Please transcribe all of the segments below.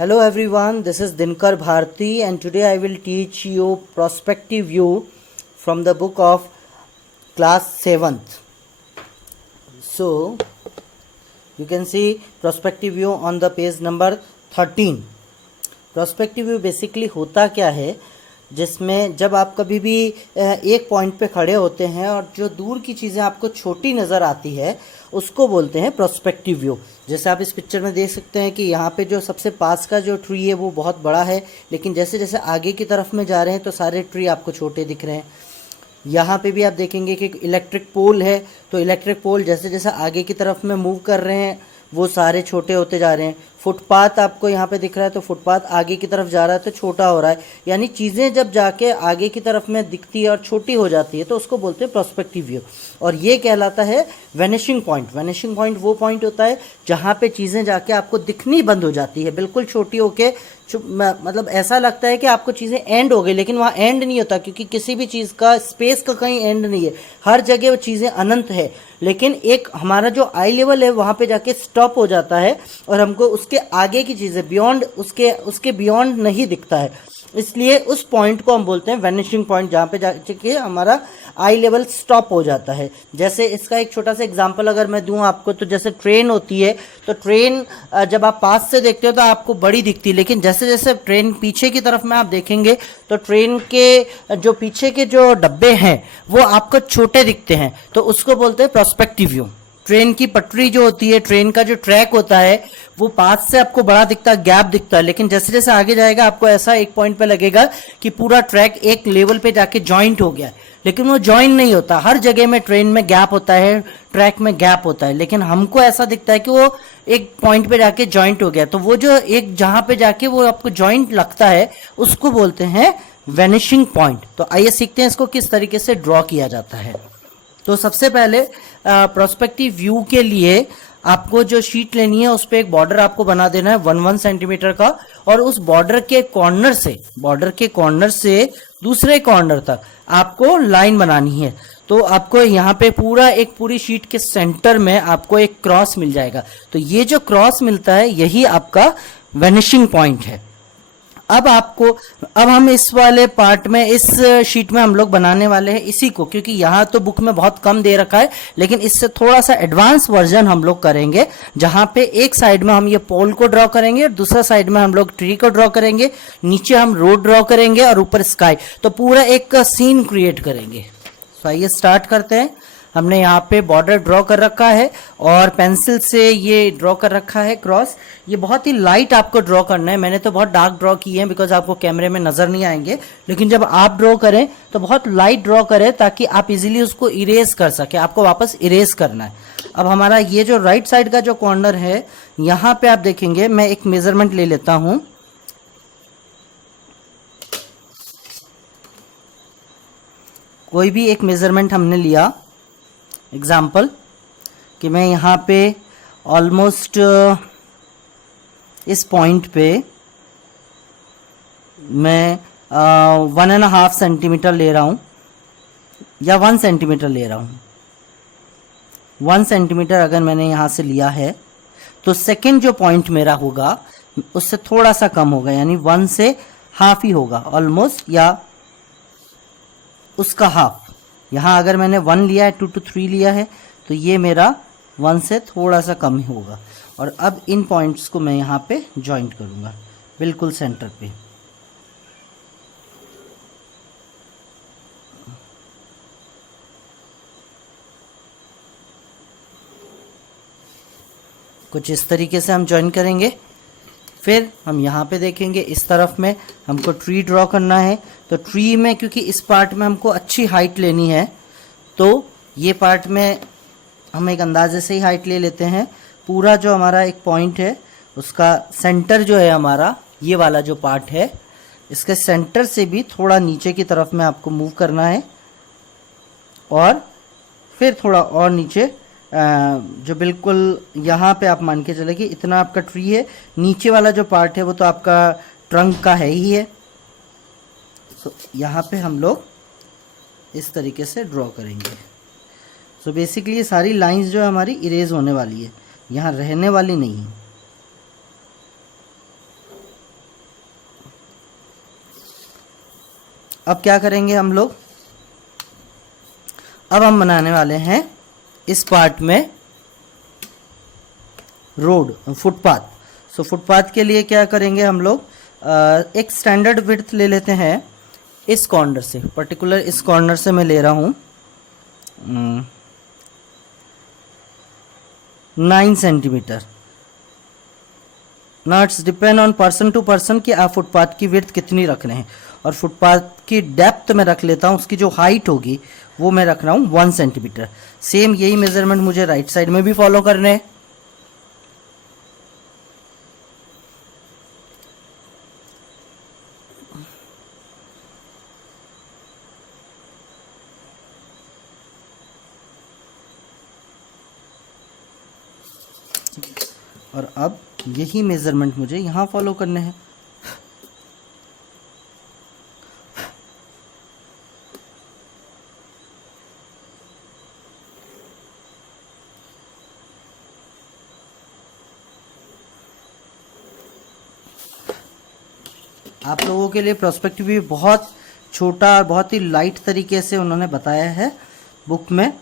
Hello everyone, this is Dinkar Bharti and today I will teach you perspective view from the book of class 7th. So you can see perspective view on the page number 13. Perspective view basically होता क्या है, जिसमें जब आप कभी भी एक point पे खड़े होते हैं और जो दूर की चीज़ें आपको छोटी नज़र आती है उसको बोलते हैं पर्सपेक्टिव व्यू। जैसे आप इस पिक्चर में देख सकते हैं कि यहाँ पे जो सबसे पास का जो ट्री है वो बहुत बड़ा है, लेकिन जैसे जैसे आगे की तरफ में जा रहे हैं तो सारे ट्री आपको छोटे दिख रहे हैं। यहाँ पे भी आप देखेंगे कि इलेक्ट्रिक पोल है, तो इलेक्ट्रिक पोल जैसे जैसे आगे की तरफ में मूव कर रहे हैं वो सारे छोटे होते जा रहे हैं। फुटपाथ आपको यहाँ पे दिख रहा है, तो फुटपाथ आगे की तरफ जा रहा है तो छोटा हो रहा है। यानी चीज़ें जब जाके आगे की तरफ में दिखती है और छोटी हो जाती है तो उसको बोलते हैं पर्सपेक्टिव व्यू, और ये कहलाता है वैनिशिंग पॉइंट। वैनिशिंग पॉइंट वो पॉइंट होता है जहाँ पे चीज़ें जाके आपको दिखनी बंद हो जाती है, बिल्कुल छोटी होके मतलब ऐसा लगता है कि आपको चीज़ें एंड हो गई, लेकिन वहाँ एंड नहीं होता, क्योंकि किसी भी चीज़ का स्पेस का कहीं एंड नहीं है, हर जगह वो चीज़ें अनंत है। लेकिन एक हमारा जो आई लेवल है वहाँ पे जाके स्टॉप हो जाता है और हमको उसके आगे की चीज़ें बियॉन्ड उसके बियॉन्ड नहीं दिखता है, इसलिए उस पॉइंट को हम बोलते हैं वैनिशिंग पॉइंट, जहाँ पे जाके हमारा आई लेवल स्टॉप हो जाता है। जैसे इसका एक छोटा सा एग्जांपल अगर मैं दूं आपको, तो जैसे ट्रेन होती है, तो ट्रेन जब आप पास से देखते हो तो आपको बड़ी दिखती है, लेकिन जैसे जैसे ट्रेन पीछे की तरफ में आप देखेंगे तो ट्रेन के जो पीछे के जो डब्बे हैं वो आपको छोटे दिखते हैं, तो उसको बोलते हैं पर्सपेक्टिव व्यू। ट्रेन की पटरी जो होती है, ट्रेन का जो ट्रैक होता है, वो पास से आपको बड़ा दिखता है, गैप दिखता है, लेकिन जैसे जैसे आगे जाएगा आपको ऐसा एक पॉइंट पे लगेगा कि पूरा ट्रैक एक लेवल पे जाके जॉइंट हो गया है, लेकिन वो जॉइंट नहीं होता। हर जगह में ट्रेन में गैप होता है, ट्रैक में गैप होता है, लेकिन हमको ऐसा दिखता है कि वो एक पॉइंट पे जाके जॉइंट हो गया। तो वो जो एक जहां पे जाके वो आपको जॉइंट लगता है उसको बोलते हैं वैनिशिंग पॉइंट। तो आइए सीखते हैं इसको किस तरीके से ड्रॉ किया जाता है। तो सबसे पहले प्रोस्पेक्टिव व्यू के लिए आपको जो शीट लेनी है उस पर एक बॉर्डर आपको बना देना है 1 सेंटीमीटर का, और उस बॉर्डर के कॉर्नर से दूसरे कॉर्नर तक आपको लाइन बनानी है। तो आपको यहाँ पे पूरी शीट के सेंटर में आपको एक क्रॉस मिल जाएगा, तो ये जो क्रॉस मिलता है यही आपका वैनिशिंग पॉइंट है। अब हम इस वाले पार्ट में, इस शीट में हम लोग बनाने वाले हैं इसी को, क्योंकि यहाँ तो बुक में बहुत कम दे रखा है, लेकिन इससे थोड़ा सा एडवांस वर्जन हम लोग करेंगे, जहाँ पे एक साइड में हम ये पोल को ड्रॉ करेंगे और दूसरा साइड में हम लोग ट्री को ड्रॉ करेंगे, नीचे हम रोड ड्रॉ करेंगे और ऊपर स्काई। तो पूरा एक सीन क्रिएट करेंगे। तो आइए स्टार्ट करते हैं। हमने यहाँ पे बॉर्डर ड्रॉ कर रखा है और पेंसिल से ये ड्रॉ कर रखा है क्रॉस। ये बहुत ही लाइट आपको ड्रॉ करना है, मैंने तो बहुत डार्क ड्रॉ किए हैं बिकॉज आपको कैमरे में नजर नहीं आएंगे, लेकिन जब आप ड्रॉ करें तो बहुत लाइट ड्रॉ करें ताकि आप इजीली उसको इरेज कर सके। आपको वापस इरेज करना है। अब हमारा ये जो राइट साइड का जो कॉर्नर है, यहाँ पे आप देखेंगे, मैं एक मेजरमेंट ले लेता हूं। कोई भी एक मेजरमेंट हमने लिया, एग्जाम्पल कि मैं यहाँ पे ऑलमोस्ट इस पॉइंट पे मैं 1.5 सेंटीमीटर ले रहा हूँ या 1 सेंटीमीटर ले रहा हूँ। 1 सेंटीमीटर अगर मैंने यहाँ से लिया है तो सेकंड जो पॉइंट मेरा होगा उससे थोड़ा सा कम होगा, यानी 1 से हाफ ही होगा ऑलमोस्ट, या उसका हाफ। यहाँ अगर मैंने 1 लिया है, 2 to 3 लिया है, तो ये मेरा 1 से थोड़ा सा कम ही होगा। और अब इन पॉइंट्स को मैं यहाँ पे जॉइंट करूँगा बिल्कुल सेंटर पे। कुछ इस तरीके से हम जॉइन करेंगे। फिर हम यहाँ पे देखेंगे इस तरफ में हमको ट्री ड्रॉ करना है, तो ट्री में क्योंकि इस पार्ट में हमको अच्छी हाइट लेनी है, तो ये पार्ट में हम एक अंदाजे से ही हाइट ले लेते हैं। पूरा जो हमारा एक पॉइंट है उसका सेंटर जो है हमारा, ये वाला जो पार्ट है, इसके सेंटर से भी थोड़ा नीचे की तरफ में आपको मूव करना है, और फिर थोड़ा और नीचे जो बिल्कुल यहाँ पे आप मान के चले कि इतना आपका ट्री है। नीचे वाला जो पार्ट है वो तो आपका ट्रंक का है ही है। सो यहाँ पे हम लोग इस तरीके से ड्रॉ करेंगे। सो बेसिकली ये सारी लाइंस जो है हमारी इरेज होने वाली है, यहाँ रहने वाली नहीं है। अब क्या करेंगे हम लोग, अब हम बनाने वाले हैं इस पार्ट में रोड, फुटपाथ। सो फुटपाथ के लिए क्या करेंगे हम लोग, एक स्टैंडर्ड विड्थ ले लेते हैं इस कॉर्नर से, पर्टिकुलर इस कॉर्नर से मैं ले रहा हूँ 9 सेंटीमीटर। ना it's depend on person to person कि आप फुटपाथ की विड्थ कितनी रख रहे हैं, और फुटपाथ की डेप्थ में रख लेता हूँ, उसकी जो हाइट होगी वो मैं रख रहा हूँ 1 सेंटीमीटर। सेम यही मेजरमेंट मुझे राइट साइड में भी फॉलो करने हैं। और अब यही मेजरमेंट मुझे यहाँ फॉलो करने हैं। आप लोगों के लिए पर्सपेक्टिव व्यू बहुत छोटा और बहुत ही लाइट तरीके से उन्होंने बताया है बुक में।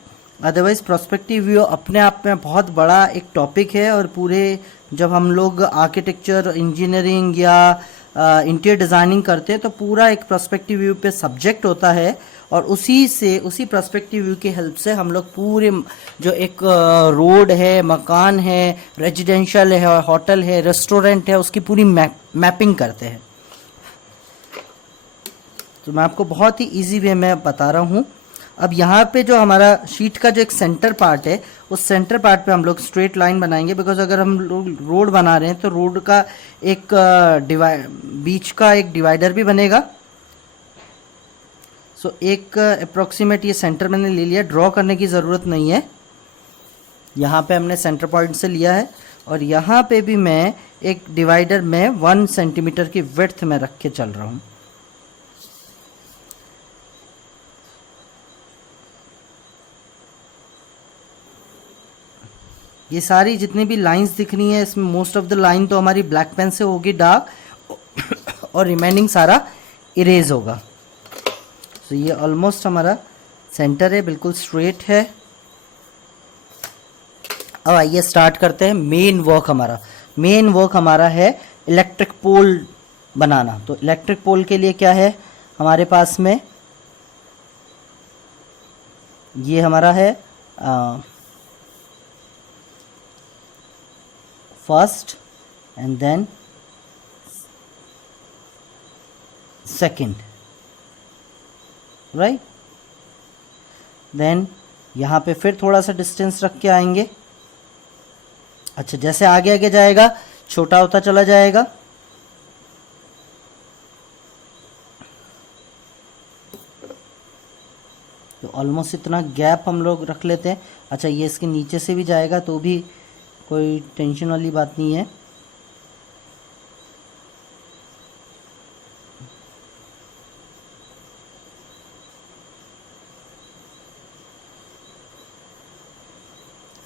अदरवाइज पर्सपेक्टिव व्यू अपने आप में बहुत बड़ा एक टॉपिक है, और पूरे जब हम लोग आर्किटेक्चर, इंजीनियरिंग या इंटीरियर डिज़ाइनिंग करते हैं तो पूरा एक पर्सपेक्टिव व्यू पे सब्जेक्ट होता है, और उसी पर्सपेक्टिव व्यू की हेल्प से हम लोग पूरे जो एक रोड है, मकान है, रेजिडेंशियल है, होटल है, रेस्टोरेंट है, उसकी पूरी मैपिंग करते हैं। तो मैं आपको बहुत ही इजी वे में बता रहा हूँ। अब यहाँ पे जो हमारा शीट का जो एक सेंटर पार्ट है, उस सेंटर पार्ट पे हम लोग स्ट्रेट लाइन बनाएंगे, बिकॉज अगर हम लोग रोड बना रहे हैं तो रोड का एक बीच का एक डिवाइडर भी बनेगा। सो एक अप्रोक्सीमेट ये सेंटर मैंने ले लिया, ड्रॉ करने की ज़रूरत नहीं है। यहाँ पे हमने सेंटर पॉइंट से लिया है, और यहाँ पे भी मैं एक डिवाइडर में 1 सेंटीमीटर की विड्थ में रख के चल रहा हूँ। ये सारी जितनी भी लाइंस दिख रही हैं, इसमें मोस्ट ऑफ द लाइन तो हमारी ब्लैक पेन से होगी डार्क, और रिमेनिंग सारा इरेज होगा। तो ये ऑलमोस्ट हमारा सेंटर है, बिल्कुल स्ट्रेट है। अब आइए स्टार्ट करते हैं मेन वर्क हमारा है इलेक्ट्रिक पोल बनाना। तो इलेक्ट्रिक पोल के लिए क्या है हमारे पास में, ये हमारा है first and then second, right. Then यहाँ पे फिर थोड़ा सा डिस्टेंस रख के आएंगे। अच्छा, जैसे आगे आगे जाएगा छोटा होता चला जाएगा। तो ऑलमोस्ट इतना गैप हम लोग रख लेते हैं। अच्छा, ये इसके नीचे से भी जाएगा तो भी कोई टेंशन वाली बात नहीं है।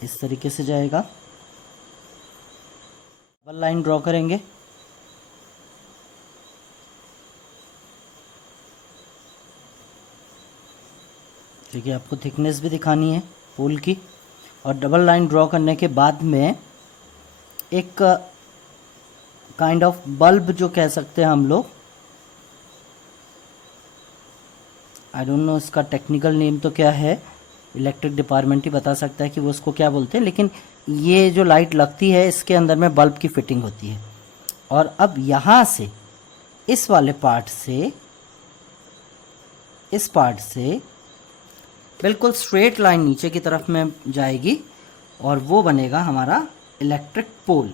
इस तरीके से जाएगा। डबल लाइन ड्रॉ करेंगे। ठीक है, आपको थिकनेस भी दिखानी है पोल की। और डबल लाइन ड्रॉ करने के बाद में एक काइंड ऑफ बल्ब जो कह सकते हैं हम लोग, आई डोंट नो इसका टेक्निकल नेम तो क्या है, इलेक्ट्रिक डिपार्टमेंट ही बता सकता है कि वो उसको क्या बोलते हैं, लेकिन ये जो लाइट लगती है इसके अंदर में बल्ब की फिटिंग होती है। और अब यहाँ से इस वाले पार्ट से, इस पार्ट से बिल्कुल स्ट्रेट लाइन नीचे की तरफ में जाएगी, और वो बनेगा हमारा इलेक्ट्रिक पोल।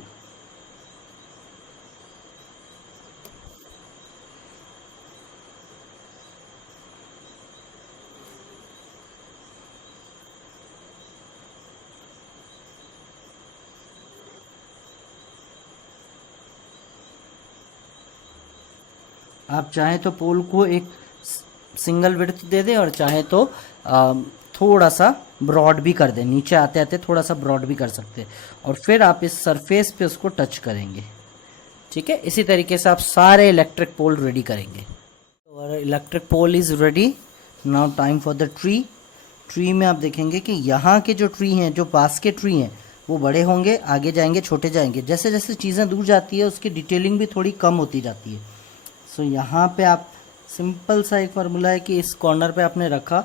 आप चाहें तो पोल को एक सिंगल विड्थ दे दें, और चाहे तो थोड़ा सा ब्रॉड भी कर दें, नीचे आते आते थोड़ा सा ब्रॉड भी कर सकते हैं, और फिर आप इस सरफेस पे उसको टच करेंगे। ठीक है, इसी तरीके से आप सारे इलेक्ट्रिक पोल रेडी करेंगे। और electric pole is ready. Now time for the tree. Tree में आप देखेंगे कि यहाँ के जो ट्री हैं, जो पास के ट्री हैं, वो बड़े होंगे, आगे जाएंगे, छोटे जाएंगे। जैसे जैसे चीज़ें दूर जाती है उसकी डिटेलिंग भी थोड़ी कम होती जाती है। सो यहाँ पे आप सिंपल सा एक फार्मूला है कि इस कॉर्नर पे आपने रखा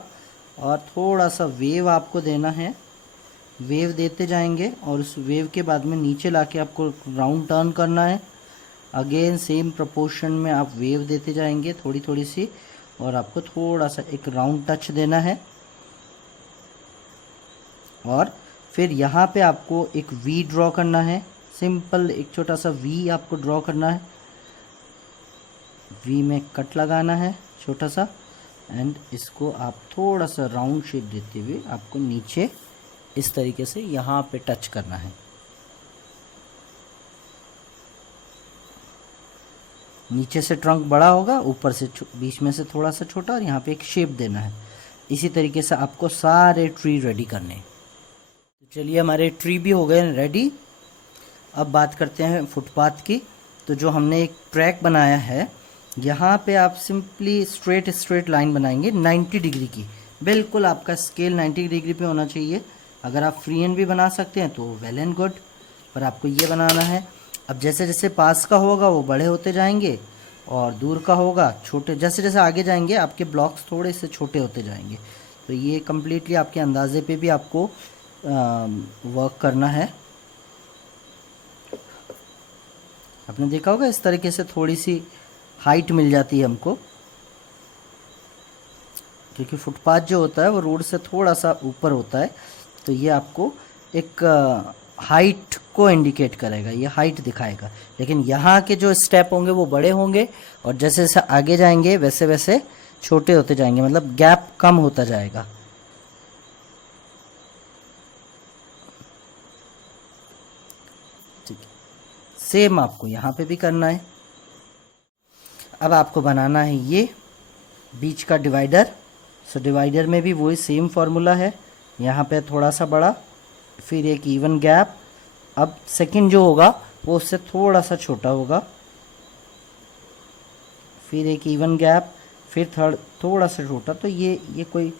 और थोड़ा सा वेव आपको देना है। वेव देते जाएंगे और उस वेव के बाद में नीचे लाके आपको राउंड टर्न करना है। अगेन सेम प्रोपोर्शन में आप वेव देते जाएंगे थोड़ी थोड़ी सी, और आपको थोड़ा सा एक राउंड टच देना है। और फिर यहाँ पे आपको एक वी ड्रॉ करना है। सिंपल एक छोटा सा वी आपको ड्रॉ करना है। वी में कट लगाना है छोटा सा, एंड इसको आप थोड़ा सा राउंड शेप देते हुए आपको नीचे इस तरीके से यहाँ पे टच करना है। नीचे से ट्रंक बड़ा होगा, ऊपर से बीच में से थोड़ा सा छोटा, और यहाँ पे एक शेप देना है। इसी तरीके से आपको सारे ट्री रेडी करने। तो चलिए हमारे ट्री भी हो गए रेडी। अब बात करते हैं फुटपाथ की। तो जो हमने एक ट्रैक बनाया है, यहाँ पे आप सिंपली स्ट्रेट लाइन बनाएंगे 90 डिग्री की। बिल्कुल आपका स्केल 90 डिग्री पे होना चाहिए। अगर आप फ्री हैंड भी बना सकते हैं तो वेल एंड गुड, पर आपको ये बनाना है। अब जैसे जैसे पास का होगा वो बड़े होते जाएंगे और दूर का होगा छोटे। जैसे जैसे आगे जाएंगे आपके ब्लॉक्स थोड़े से छोटे होते जाएंगे। तो ये कम्प्लीटली आपके अंदाजे पे भी आपको वर्क करना है। आपने देखा होगा इस तरीके से थोड़ी सी हाइट मिल जाती है हमको, क्योंकि फुटपाथ जो होता है वो रोड से थोड़ा सा ऊपर होता है। तो ये आपको एक हाइट को इंडिकेट करेगा, ये हाइट दिखाएगा। लेकिन यहाँ के जो स्टेप होंगे वो बड़े होंगे, और जैसे जैसे आगे जाएंगे वैसे वैसे छोटे होते जाएंगे, मतलब गैप कम होता जाएगा। ठीक है, सेम आपको यहाँ पे भी करना है। अब आपको बनाना है ये बीच का डिवाइडर। सो डिवाइडर में भी वही सेम फार्मूला है। यहाँ पे थोड़ा सा बड़ा, फिर एक इवन गैप। अब सेकंड जो होगा वो उससे थोड़ा सा छोटा होगा, फिर एक इवन गैप, फिर थर्ड थोड़ा सा छोटा। तो ये कोई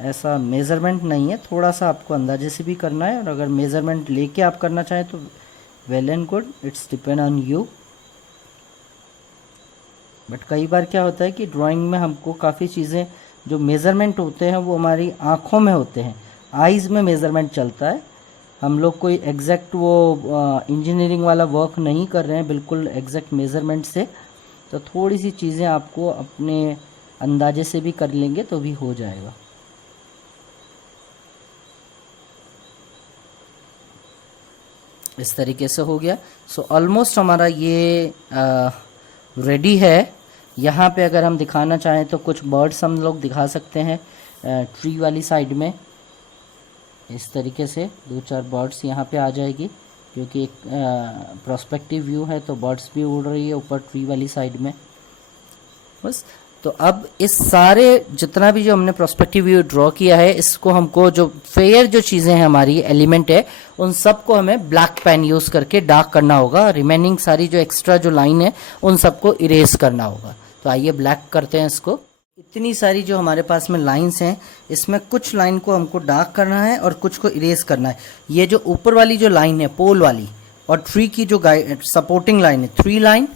ऐसा मेज़रमेंट नहीं है, थोड़ा सा आपको अंदाजे से भी करना है। और अगर मेज़रमेंट लेके आप करना चाहें तो well and good, it's depend on you. But कई बार क्या होता है कि ड्राइंग में हमको काफ़ी चीज़ें जो मेज़रमेंट होते हैं वो हमारी आँखों में होते हैं, आइज़ में मेज़रमेंट चलता है। हम लोग कोई एग्जैक्ट वो इंजीनियरिंग वाला वर्क नहीं कर रहे हैं बिल्कुल एग्जैक्ट मेज़रमेंट से। तो थोड़ी सी चीज़ें आपको अपने अंदाजे से भी कर लेंगे तो भी हो जाएगा। इस तरीके से हो गया। सो ऑलमोस्ट हमारा ये रेडी है। यहाँ पे अगर हम दिखाना चाहें तो कुछ बर्ड्स हम लोग दिखा सकते हैं ट्री वाली साइड में। इस तरीके से 2-4 बर्ड्स यहाँ पे आ जाएगी, क्योंकि एक प्रोस्पेक्टिव व्यू है तो बर्ड्स भी उड़ रही है ऊपर ट्री वाली साइड में। बस, तो अब इस सारे जितना भी जो हमने प्रोस्पेक्टिव व्यू ड्रॉ किया है, इसको हमको जो फेयर जो चीज़ें हैं हमारी एलिमेंट है, उन सबको हमें ब्लैक पेन यूज़ करके डार्क करना होगा। रिमेनिंग सारी जो एक्स्ट्रा जो लाइन है उन सबको इरेज करना होगा। तो आइए ब्लैक करते हैं इसको। इतनी सारी जो हमारे पास में लाइंस हैं, इसमें कुछ लाइन को हमको डार्क करना है और कुछ को इरेज करना है। ये जो ऊपर वाली जो लाइन है पोल वाली, और ट्री की जो सपोर्टिंग लाइन है 3 line,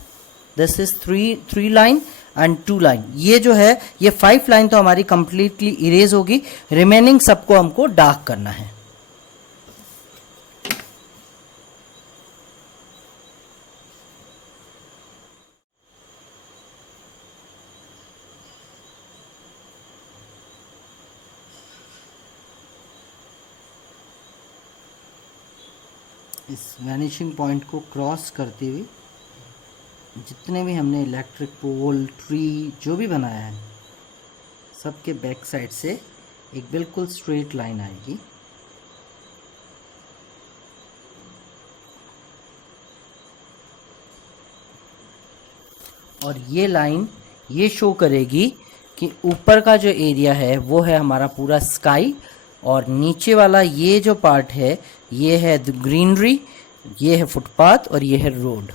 this is 3 line and 2 line. ये जो है ये 5 लाइन तो हमारी कंप्लीटली इरेज होगी। रिमेनिंग सबको हमको डार्क करना है। इस वैनिशिंग पॉइंट को क्रॉस करते हुए जितने भी हमने इलेक्ट्रिक पोल, ट्री जो भी बनाया है, सबके बैक साइड से एक बिल्कुल स्ट्रेट लाइन आएगी। और ये लाइन ये शो करेगी कि ऊपर का जो एरिया है वो है हमारा पूरा स्काई, और नीचे वाला ये जो पार्ट है ये है द ग्रीनरी, ये है फुटपाथ और ये है रोड।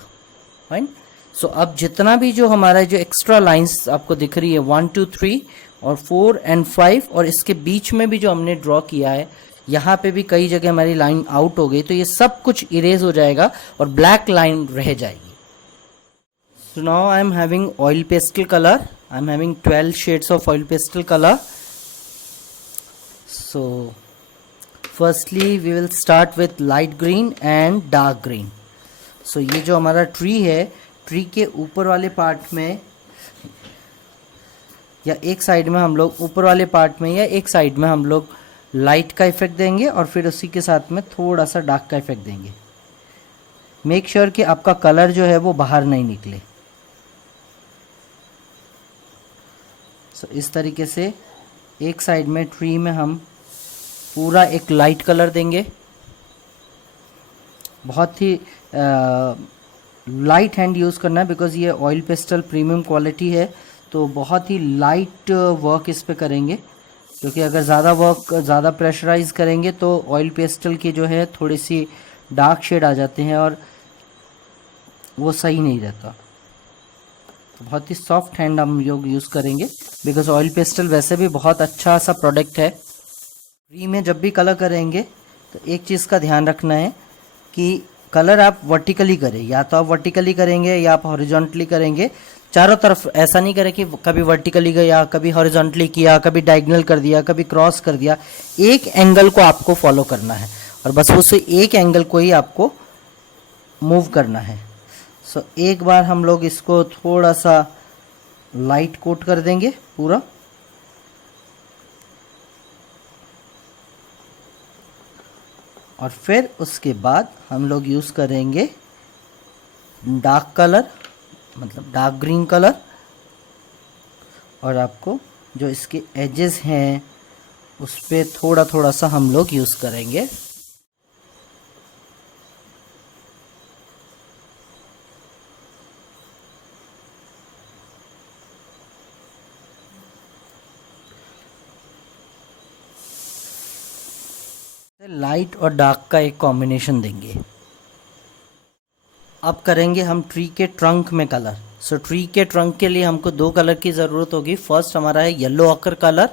फाइन। सो अब जितना भी जो हमारा जो एक्स्ट्रा लाइंस आपको दिख रही है 1 2 3 और 4 एंड 5 और इसके बीच में भी जो हमने ड्रॉ किया है, यहाँ पे भी कई जगह हमारी लाइन आउट हो गई, तो ये सब कुछ इरेज हो जाएगा और ब्लैक लाइन रह जाएगी। So now I am having oil pastel colour, I am having 12 shades of oil pastel colour. So firstly we will start with light green and dark green. So ये जो हमारा tree है, tree के ऊपर वाले part में या एक साइड में हम लोग ऊपर वाले पार्ट में या एक साइड में हम लोग लाइट का इफेक्ट देंगे और फिर उसी के साथ में थोड़ा सा डार्क का इफेक्ट देंगे। मेक श्योर कि आपका कलर जो है वो बाहर नहीं निकले। सो इस तरीके से एक साइड में ट्री में हम पूरा एक लाइट कलर देंगे। बहुत ही लाइट हैंड यूज़ करना है बिकॉज ये ऑयल पेस्टल प्रीमियम क्वालिटी है, तो बहुत ही लाइट वर्क इस पे करेंगे, क्योंकि अगर ज़्यादा वर्क ज़्यादा प्रेशराइज करेंगे तो ऑयल पेस्टल की जो है थोड़ी सी डार्क शेड आ जाते हैं और वो सही नहीं रहता। तो बहुत ही सॉफ्ट हैंड हम लोग यूज़ करेंगे बिकॉज ऑयल पेस्टल वैसे भी बहुत अच्छा सा प्रोडक्ट है। ट्री में जब भी कलर करेंगे तो एक चीज़ का ध्यान रखना है कि कलर आप वर्टिकली करें, या तो आप वर्टिकली करेंगे या आप हॉरिजॉन्टली करेंगे। चारों तरफ ऐसा नहीं करें कि कभी वर्टिकली गया, कभी हॉरिजॉन्टली किया, कभी डायगोनल कर दिया, कभी क्रॉस कर दिया। एक एंगल को आपको फॉलो करना है और बस उस एक एंगल को ही आपको मूव करना है। सो एक बार हम लोग इसको थोड़ा सा लाइट कोट कर देंगे पूरा, और फिर उसके बाद हम लोग यूज़ करेंगे डार्क कलर, मतलब डार्क ग्रीन कलर, और आपको जो इसके एजेस हैं उस पर थोड़ा थोड़ा सा हम लोग यूज़ करेंगे। लाइट और डार्क का एक कॉम्बिनेशन देंगे। अब करेंगे हम ट्री के ट्रंक में कलर। सो ट्री के ट्रंक के लिए हमको दो कलर की ज़रूरत होगी। फर्स्ट हमारा है येलो ऑकर कलर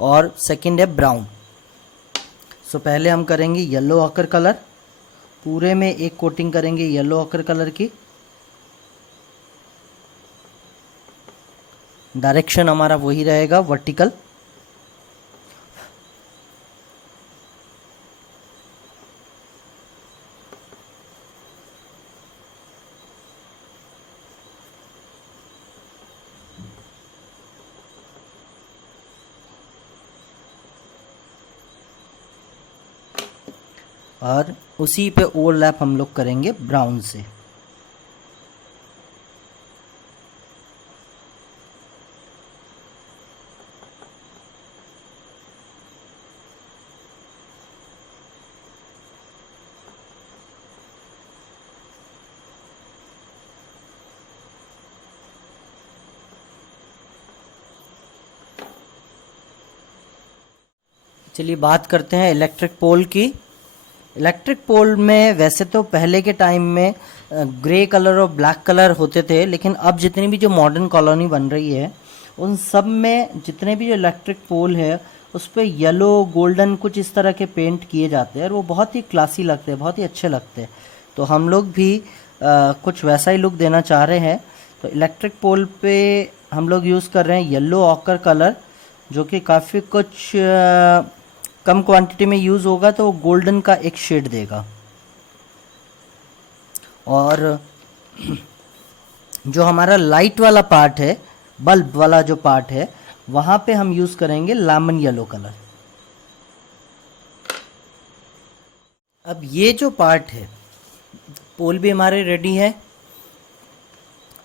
और सेकंड है ब्राउन। सो पहले हम करेंगे येलो ऑकर कलर, पूरे में एक कोटिंग करेंगे येलो ऑकर कलर की। डायरेक्शन हमारा वही रहेगा, वर्टिकल। और उसी पे ओवरलैप हम लोग करेंगे ब्राउन से। चलिए बात करते हैं इलेक्ट्रिक पोल की। इलेक्ट्रिक पोल में वैसे तो पहले के टाइम में ग्रे कलर और ब्लैक कलर होते थे, लेकिन अब जितनी भी जो मॉडर्न कॉलोनी बन रही है उन सब में जितने भी जो इलेक्ट्रिक पोल है उस पर येलो गोल्डन कुछ इस तरह के पेंट किए जाते हैं और वो बहुत ही क्लासी लगते हैं, बहुत ही अच्छे लगते हैं। तो हम लोग भी कुछ वैसा ही लुक देना चाह रहे हैं। तो इलेक्ट्रिक पोल पे हम लोग यूज़ कर रहे हैं येलो ऑकर कलर, जो कि काफ़ी कुछ कम क्वांटिटी में यूज़ होगा तो गोल्डन का एक शेड देगा। और जो हमारा लाइट वाला पार्ट है, बल्ब वाला जो पार्ट है, वहाँ पे हम यूज़ करेंगे लेमन येलो कलर। अब ये जो पार्ट है, पोल भी हमारे रेडी है।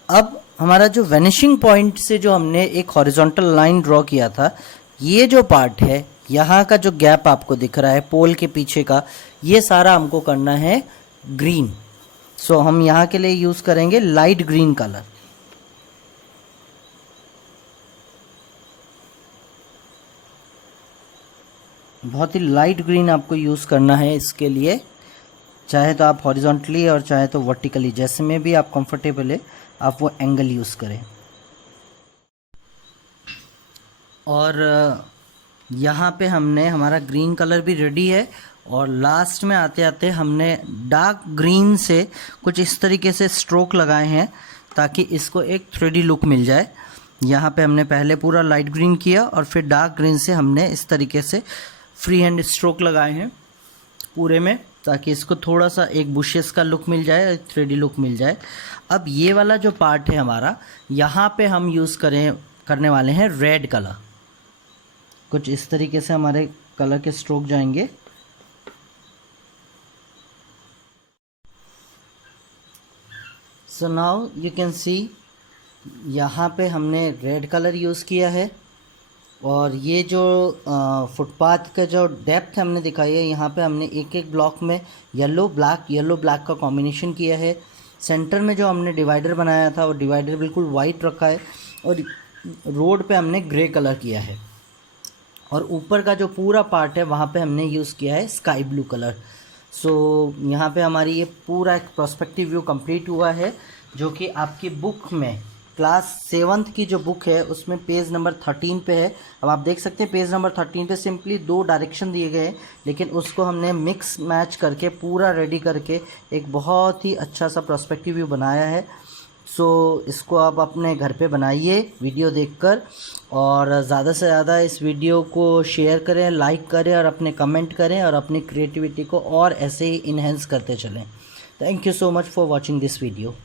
अब हमारा जो वेनिशिंग पॉइंट से जो हमने एक हॉरिजॉन्टल लाइन ड्रॉ किया था, ये जो पार्ट है, यहाँ का जो गैप आपको दिख रहा है पोल के पीछे का, ये सारा हमको करना है ग्रीन। सो हम यहाँ के लिए यूज़ करेंगे लाइट ग्रीन कलर। बहुत ही लाइट ग्रीन आपको यूज़ करना है इसके लिए। चाहे तो आप हॉरिजॉन्टली और चाहे तो वर्टिकली, जैसे में भी आप कंफर्टेबल है आप वो एंगल यूज़ करें। और यहाँ पे हमने हमारा ग्रीन कलर भी रेडी है, और लास्ट में आते आते हमने डार्क ग्रीन से कुछ इस तरीके से स्ट्रोक लगाए हैं ताकि इसको एक 3D लुक मिल जाए। यहाँ पे हमने पहले पूरा लाइट ग्रीन किया और फिर डार्क ग्रीन से हमने इस तरीके से फ्री हैंड स्ट्रोक लगाए हैं पूरे में, ताकि इसको थोड़ा सा एक बुशेस का लुक मिल जाए, 3D लुक मिल जाए। अब ये वाला जो पार्ट है हमारा, यहाँ पे हम यूज़ करने वाले हैं रेड कलर। कुछ इस तरीके से हमारे कलर के स्ट्रोक जाएंगे। So now you can see यहाँ पे हमने रेड कलर यूज़ किया है, और ये जो फुटपाथ का जो डेप्थ हमने दिखाई है, यहाँ पे हमने एक एक ब्लॉक में येलो ब्लैक का कॉम्बिनेशन किया है। सेंटर में जो हमने डिवाइडर बनाया था वो डिवाइडर बिल्कुल वाइट रखा है, और रोड पे हमने ग्रे कलर किया है, और ऊपर का जो पूरा पार्ट है वहाँ पे हमने यूज़ किया है स्काई ब्लू कलर। सो यहाँ पे हमारी ये पूरा एक प्रोस्पेक्टिव व्यू कंप्लीट हुआ है, जो कि आपकी बुक में क्लास 7th की जो बुक है उसमें पेज नंबर 13 पे है। अब आप देख सकते हैं पेज नंबर 13 पे सिंपली 2 डायरेक्शन दिए गए हैं, लेकिन उसको हमने मिक्स मैच करके पूरा रेडी करके एक बहुत ही अच्छा सा प्रोस्पेक्टिव व्यू बनाया है। सो इसको आप अपने घर पे बनाइए वीडियो देखकर, और ज़्यादा से ज़्यादा इस वीडियो को शेयर करें, लाइक करें और अपने कमेंट करें, और अपनी क्रिएटिविटी को और ऐसे ही इन्हेंस करते चलें। Thank you so much for watching this video.